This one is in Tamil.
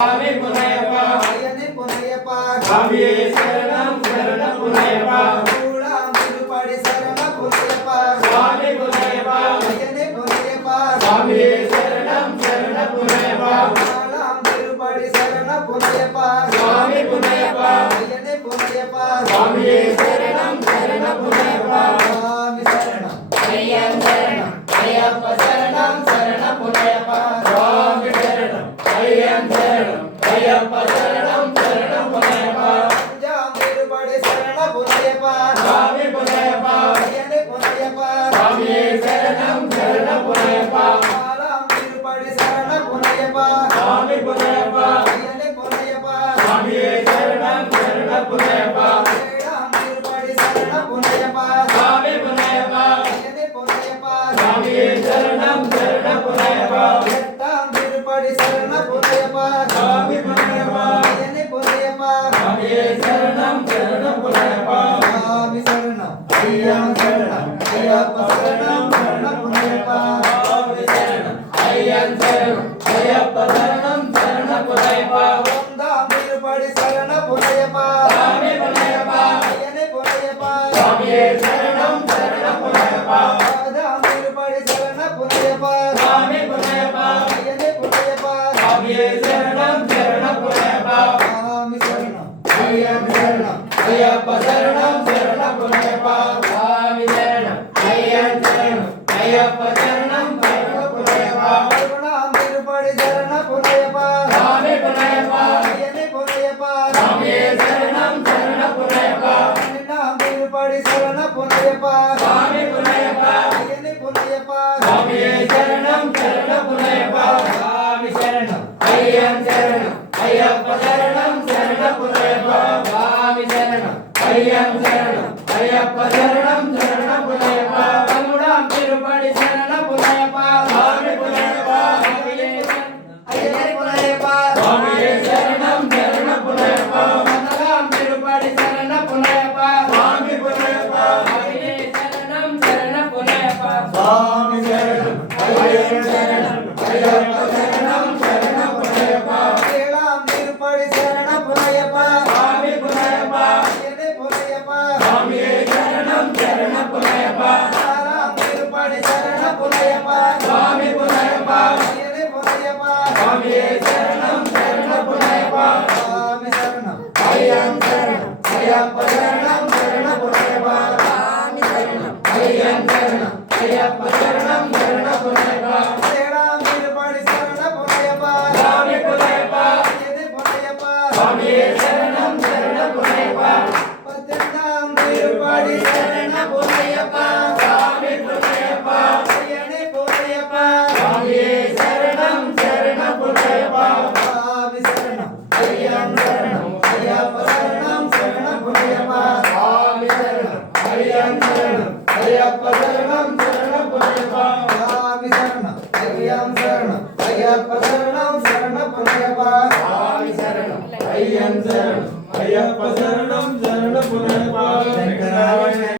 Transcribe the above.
சாமி புனையப்பா ஐயனே புனையப்பா சாமியே சரணம் சரணம் புனையப்பா கூடாம் திருப்படி சரண புனையப்பா சாமி புனையப்பா ஐயனே புனையப்பா சாமியே சரணம் சரணம் புனையப்பா கூடாம் திருப்படி சரண புனையப்பா சாமி புனையப்பா ஐயனே புனையப்பா சாமியே சரணம் சரணம் புனையப்பா சாமி சரணம் ஐயன் சரணம் ஐயப்ப சரணம் சரணம் புனையப்பா சாமி சரணம் ஐயன் சரணம் ஐயப்ப சரணம் சரணம் புனையப்பா அஞ்சாம் திருப்படி சரண புனையப்பா சாமி புனையப்பா ஐயனே புனையப்பா சாமியே சரணம் சரணம் புனையப்பா நாலாம் திருப்படி சரண புனையப்பா சாமி புனையப்பா ஐயனே புனையப்பா சாமியே சரணம் சரணம் புனையப்பா ஏழாம் திருப்படி சரண புனையப்பா சாமி புனையப்பா ஐயனே புனையப்பா சாமியே சரணம் சரணம் புனையப்பா எட்டாம் திருப்படி சரண புனையப்பா சாமி புனையப்பா ஐயனே புனையப்பா சாமியே சரணம் சரணம் புனையப்பா சாமி சரணம் ஐயன் சரணம் ஐயப்ப சரணம் சரண புனையப்பா சாமி சரணம் ஐயன் சரணம் ஐயப்ப சரணம் சரணம் புனையப்பா ஒன்றாம் திருப்படி சரண புனையப்பா சாமி புனையப்பா ஐயனே புனையப்பா சாமியே சரணம் சரணம் புனையப்பா பதாம் திருப்படி சரண புனையப்பா சாமி புனையப்பா ஐயனே புனையப்பா சாமியே சரணம் சரணம் புனையப்பா சாமி சரணம் ஐயன் சரணம் ஐயப்ப சரணம் சரணம் புனையப்பா சாமி சரணம் ஐயன் சரணம் ஐயப்ப சரணம் சரணம் புனையப்பா பதினொன்றாம் திருப்படி சரண புனையப்பா சாமி புனையப்பா ஐயனே புனையப்பா சாமியே சரணம் சரணம் புனையப்பா பன்னெண்டாம் திருப்படி சரண புனையப்பா சாமி புனையப்பா ஐயனே புனையப்பா சாமியே சரணம் சரணம் புனையப்பா சாமி சரணம் ஐயன் சரணம் ஐயப்ப சரணம் சரணம் புனையப்பா சாமி சரணம் ஐயன் சரணம் ஐயப்ப சரணம் சரணம் புனையப்பா பதினொன்றாம் திருப்படி சரணம் புனையப்பா சாமி புனையப்பா ஐயனே புனையப்பா சாமியே சரணம் சரணம் புனையப்பா பதினாலாம் திருப்படி சரணம் புனையப்பா சாமி புனையப்பா சாமியே சரணம் சரணம் புனையப்பா சாமி சரணம் ஐயன் சரணம் ஐயப்ப சரணம் சரணம் புனையப்பா ஏழாம் திருப்படி சரண புனையப்பா சாமி புனையப்பா ஐயனே புனையப்பா சாமியே சரணம் சரணம் புனையப்பா ஆறாம் திருப்படி சரண புனையப்பா சாமி புனையப்பா ஐயனே புனையப்பா சாமியே சரணம் சரணம் புனையப்பா சாமி சரணம் ஐயன் சரணம் ஐயப்ப சரணம் சரணம் புனையப்பா சாமி சரணம் ஐயன் சரணம் ஐயப்ப சரணம் சரணம் புனையப்பா ஏழாம் திருப்படி சரண புனையப்பா சாமி புனையப்பா ஐயனே புனையப்பா சாமியே சரணம் சரணம் புனையப்பா பத்தெட்டாம் திருப்படி சரண புனையப்பா சாமி புனையப்பா ஐயனே புனையப்பா சாமியே சரணம் சரணம் புனையப்பா சாமி சரணம் ஐயன் சரணம் ஐயப்ப சரணம் சரண புனையப்பா சாமி சரணம் ஐயன் சரணம் ஐயப்ப சரணம் சரணம் புனையப்பா சாமி சரணம் ஐயன் சரணம் ஐயப்ப சரணம் சரண புனையப்பா சாமி சரணம் ஐயன் சரணம் ஐயப்ப சரணம்